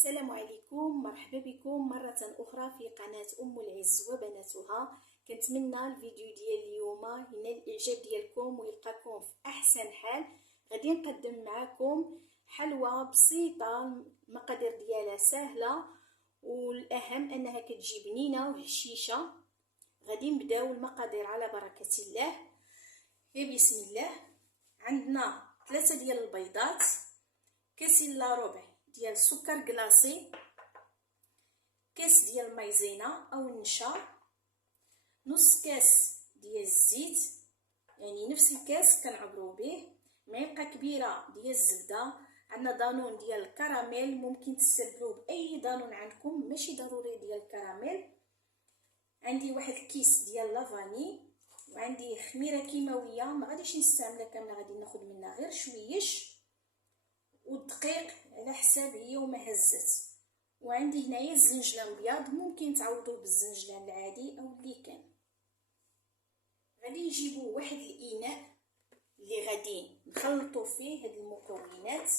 السلام عليكم، مرحبا بكم مرة أخرى في قناة أم العز وبناتها. كنتمنى الفيديو ديال اليوم ينال الإعجاب ديالكم ويلقاكم في أحسن حال. غادي نقدم معكم حلوى بسيطة، المقادير ديالها سهلة والأهم أنها كتجي بنينة وهشيشة. غادي نبداو المقادير على بركة الله. بسم الله. عندنا 3 ديال البيضات، كاس الا ربع ديال السكر كلاصي، كاس ديال المايزينا او النشا، نص كاس ديال الزيت يعني نفس الكاس كنعبروا به، معلقه كبيره ديال الزبده، عندنا دانون ديال الكراميل، ممكن تستبدلوه باي دانون عندكم ماشي ضروري ديال الكراميل، عندي واحد الكيس ديال لافاني، وعندي خميره كيماويه ما غاديش نستعملها كامله، غادي ناخذ منها غير شويش، والدقيق على حساب هي وما هزت، وعندي هنايا الزنجلان الابيض، ممكن تعوضوه بالزنجلان العادي او اللي كان. غادي نجيبوا واحد الاناء اللي غادي نخلطوا فيه هاد المكونات.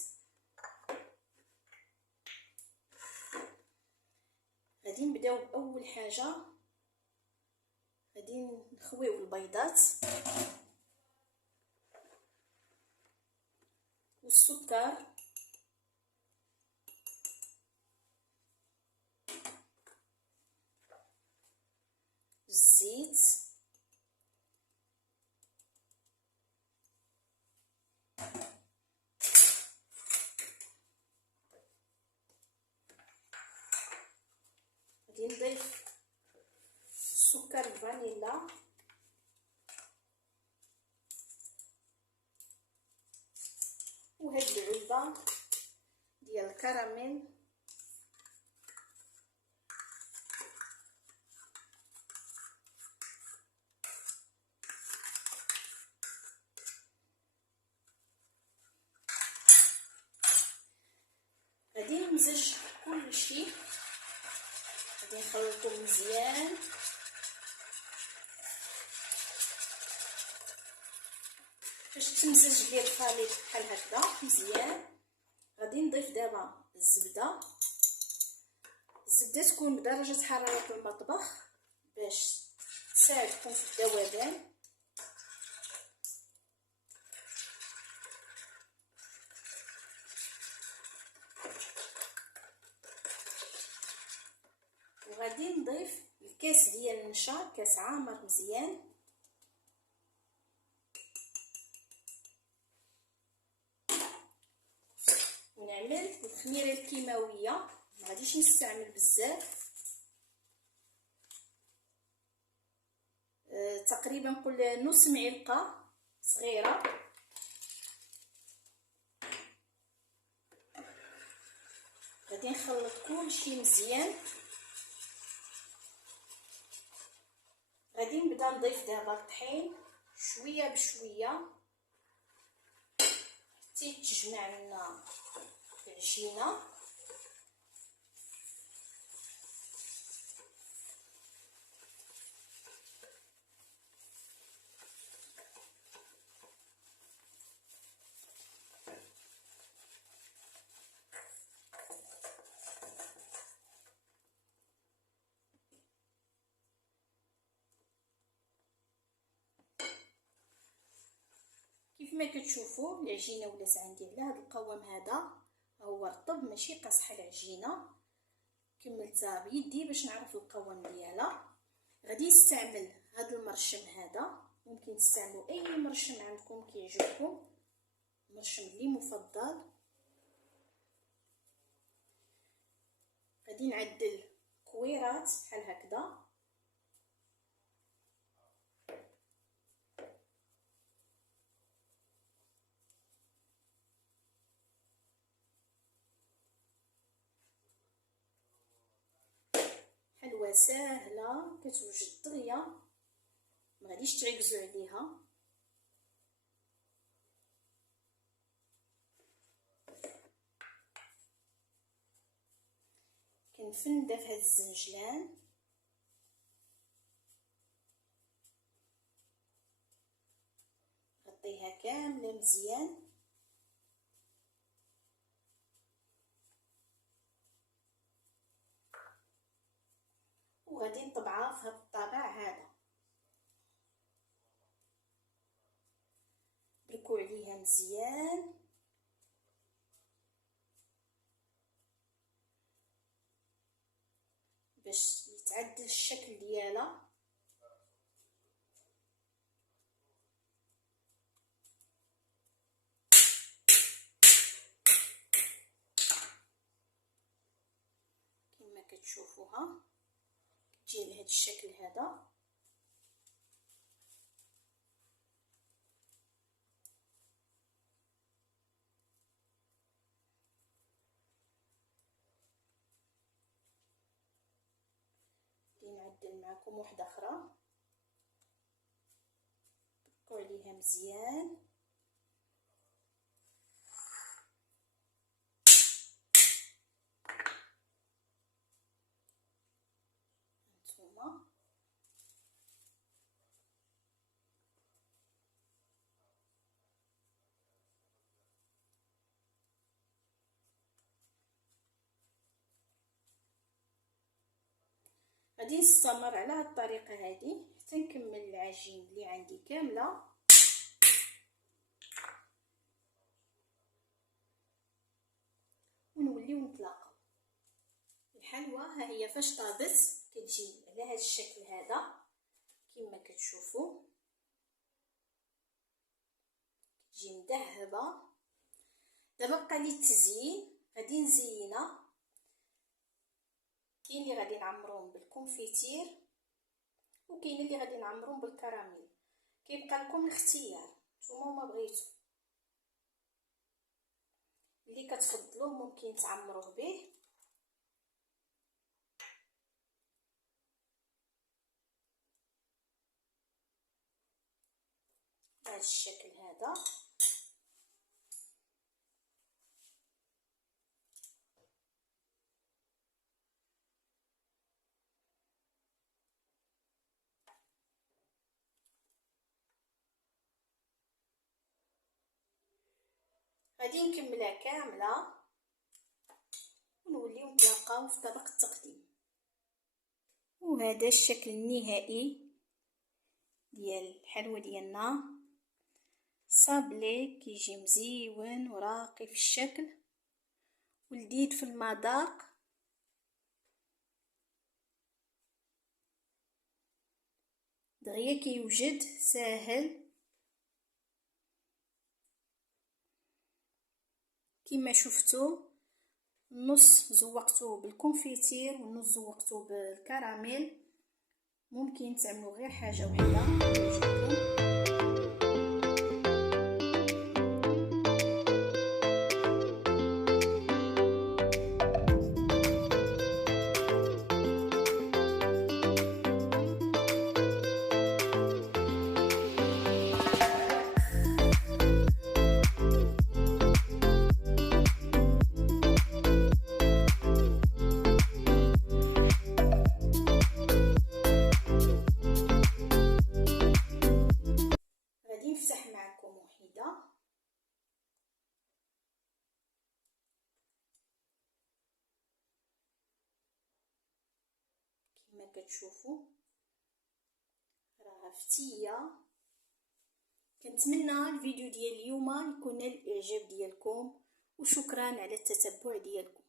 غادي نبداو باول حاجه، غادي نخويو البيضات والسكر الزيت غادي نضيف السكر الفانيلا وهاد العلبه ديال الكراميل غادي نمزج كلشي، غادي نخلطو مزيان. باش تمزج ليا الخليط بحال هكذا مزيان، غادي نضيف دابا الزبده تكون بدرجه حراره المطبخ باش تساعدكم في الذوبان. وغادي نضيف الكاس ديال النشا، كاس عامر مزيان، ونعمل الخميره الكيماويه، ما غاديش نستعمل بزاف، تقريبا نقول نص معلقه صغيره. غادي نخلط كلشي مزيان. غادي نبدا نضيف دابا الطحين شويه بشويه حتى تجمع لنا العجينه. كيف ما كتشوفوا العجينه ولات عندي على هذا القوام، هذا هو رطب ماشي قاصحه العجينه. كملتها بيدي باش نعرف القوام ديالها. غادي نستعمل هذا المرشم، هذا ممكن تستعملوا اي مرشم عندكم كيعجبكم، المرشم اللي مفضل. غادي نعدل كويرات بحال هكذا، حلوه ساهله كتوجد دغيا، ما غاديش تعكزوا عليها. كنفندا في هذا الزنجلان، غطيها كامله مزيان. وغادي نطبعها في هذا الطابع هذا. بركو عليها مزيان باش يتعدل الشكل ديالها. كما كتشوفوها تجي لهذا الشكل هذا. نعدل معكم واحده اخرى، بركو عليها مزيان. هانتوما غادي نستمر على هذه الطريقه هذه حتى نكمل العجين اللي عندي كامله. ونوليو نتلاقاو. الحلوى ها هي فاش طابت كتجي على هذا الشكل هذا كما كتشوفوا، تجي مذهبه. دابا بقى لي التزيين، غادي نزينها. كاين اللي غادي نعمروهم بالكونفيتير وكاين اللي غادي نعمروهم بالكراميل، كيبقى لكم الاختيار نتوما ما بغيتو. اللي كتفضلوه ممكن تعمروه به. بهذا الشكل هذا. غادي نكملها كامله ونوليو نتلاقاو في طبق التقديم. وهذا الشكل النهائي ديال الحلوى ديالنا، صابلي كيجي مزيون وراقي في الشكل ولذيذ في المذاق. دغيا كيوجد ساهل كما شفتوا. النص زوقته بالكونفيتير والنص زوقته بالكراميل. ممكن تعملوا غير حاجه وحده. كما كتشوفوا راه فتيه. كنتمنى الفيديو ديال اليوم يكون نال الاعجاب ديالكم، وشكرا على التتبع ديالكم.